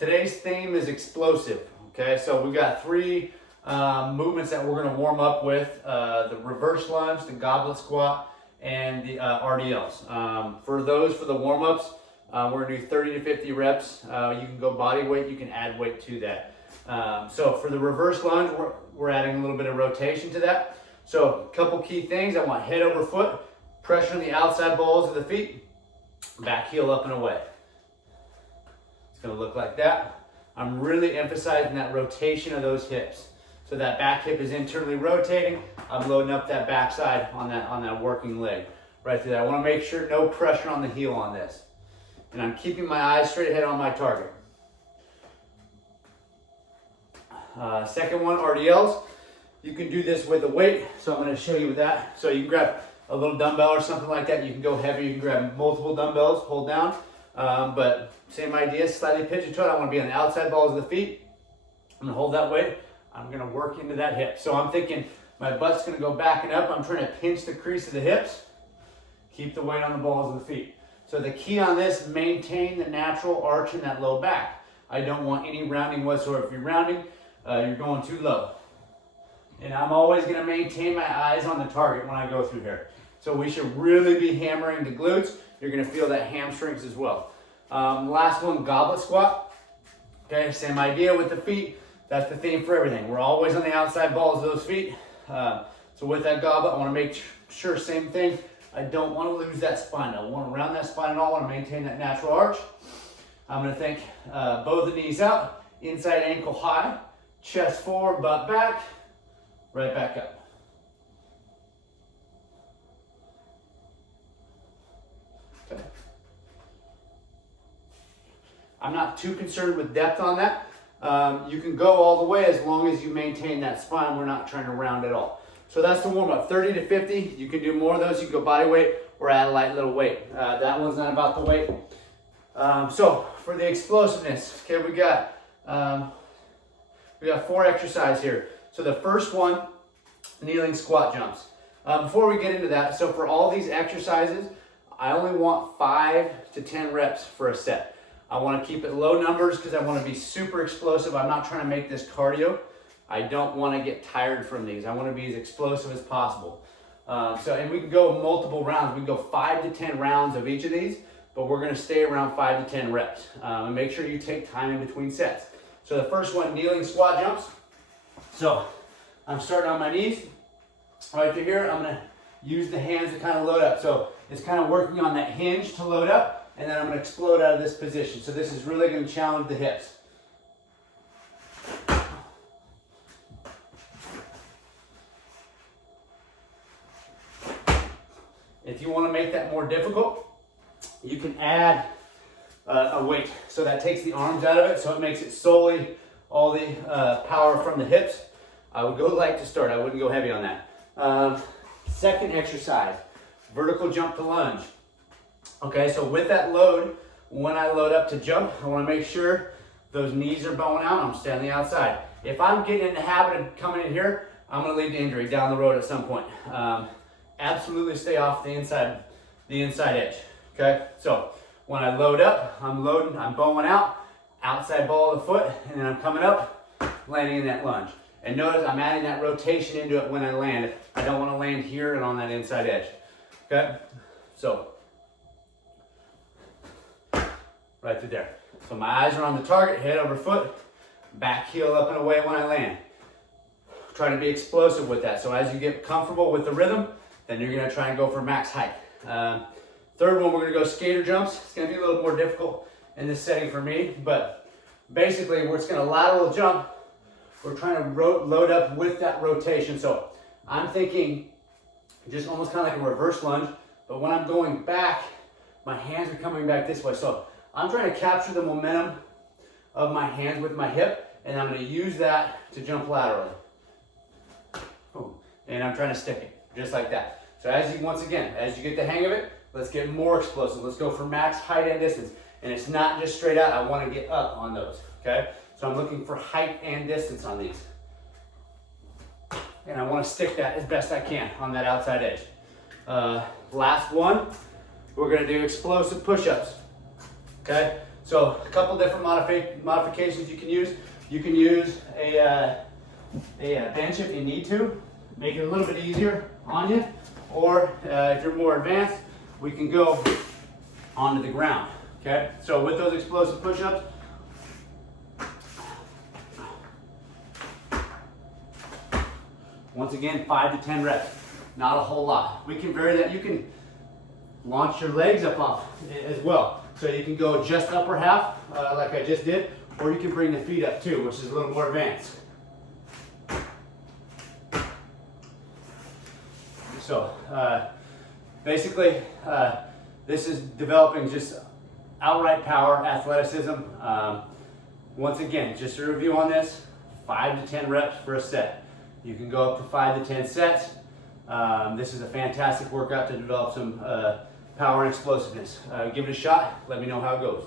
Today's theme is explosive. Okay, so we got three movements that we're going to warm up with: the reverse lunge, the goblet squat, and the RDLs. For the warm ups, we're going to do 30 to 50 reps. You can go body weight, you can add weight to that. So for the reverse lunge, we're adding a little bit of rotation to that. So a couple key things: I want head over foot, pressure on the outside balls of the feet, back heel up and away. It's going to look like that. I'm really emphasizing that rotation of those hips. So that back hip is internally rotating. I'm loading up that backside on that working leg right through there. I want to make sure no pressure on the heel on this. And I'm keeping my eyes straight ahead on my target. Second one, RDLs. You can do this with a weight. So I'm going to show you that. So you can grab a little dumbbell or something like that. You can go heavy. You can grab multiple dumbbells, hold down. But same idea, slightly pigeon toed. I want to be on the outside balls of the feet. I'm going to hold that weight. I'm going to work into that hip. So I'm thinking my butt's going to go back and up. I'm trying to pinch the crease of the hips. Keep the weight on the balls of the feet. So the key on this, maintain the natural arch in that low back. I don't want any rounding whatsoever. If you're rounding, you're going too low. And I'm always going to maintain my eyes on the target when I go through here. So we should really be hammering the glutes. You're going to feel that hamstrings as well. Last one, goblet squat. Okay, same idea with the feet. That's the theme for everything. We're always on the outside balls of those feet. So with that goblet, I want to make sure, same thing. I don't want to lose that spine. I want to round that spine at all. I want to maintain that natural arch. I'm going to think both the knees out, inside ankle high, chest forward, butt back, right back up. Okay. I'm not too concerned with depth on that. You can go all the way as long as you maintain that spine. We're not trying to round at all. So that's the warm up, 30 to 50. You can do more of those. You can go body weight or add a light little weight. That one's not about the weight. So for the explosiveness, okay, we got 4 exercises here. So the first one, kneeling squat jumps. Before we get into that, so for all these exercises, I only want 5 to 10 reps for a set. I want to keep it low numbers because I want to be super explosive. I'm not trying to make this cardio. I don't want to get tired from these. I want to be as explosive as possible. And we can go multiple rounds. We can go 5 to 10 rounds of each of these, but we're going to stay around 5 to 10 reps. And make sure you take time in between sets. So the first one, kneeling squat jumps. So I'm starting on my knees. Right through here, I'm going to use the hands to kind of load up. So it's kind of working on that hinge to load up, and then I'm going to explode out of this position. So this is really going to challenge the hips. If you want to make that more difficult, you can add a weight. So that takes the arms out of it, so it makes it solely all the power from the hips. I would go light to start. I wouldn't go heavy on that. Second exercise, vertical jump to lunge. Okay, so with that load, when I load up to jump, I want to make sure those knees are bowing out. I'm staying on the outside. If I'm getting in the habit of coming in here, I'm going to lead to injury down the road at some point. Absolutely stay off the inside edge. Okay, so when I load up, I'm loading, I'm bowing out, outside ball of the foot, and then I'm coming up, landing in that lunge. And notice I'm adding that rotation into it when I land. I don't want to land here and on that inside edge. Okay, so right through there. So my eyes are on the target, head over foot, back heel up and away when I land. Try to be explosive with that. So as you get comfortable with the rhythm, then you're going to try and go for max height. Third one, we're going to go skater jumps. It's going to be a little more difficult in this setting for me, but basically we're just going to lateral jump. We're trying to load up with that rotation. So I'm thinking just almost kind of like a reverse lunge, but when I'm going back, my hands are coming back this way. So I'm trying to capture the momentum of my hands with my hip, and I'm going to use that to jump laterally. Boom. And I'm trying to stick it, just like that. So as you get the hang of it, let's get more explosive. Let's go for max height and distance. And it's not just straight out. I want to get up on those, okay? So I'm looking for height and distance on these. And I want to stick that as best I can on that outside edge. Last one, we're going to do explosive push-ups, okay? So a couple different modifications you can use. You can use a bench if you need to, make it a little bit easier on you. Or if you're more advanced, we can go onto the ground. Okay, so with those explosive push-ups, once again, 5 to 10 reps, not a whole lot. We can vary that. You can launch your legs up off as well. So you can go just upper half, like I just did, or you can bring the feet up too, which is a little more advanced. So basically, this is developing just outright power, athleticism. Once again, just a review on this, 5 to 10 reps for a set. You can go up to 5 to 10 sets. This is a fantastic workout to develop some power and explosiveness. Give it a shot. Let me know how it goes.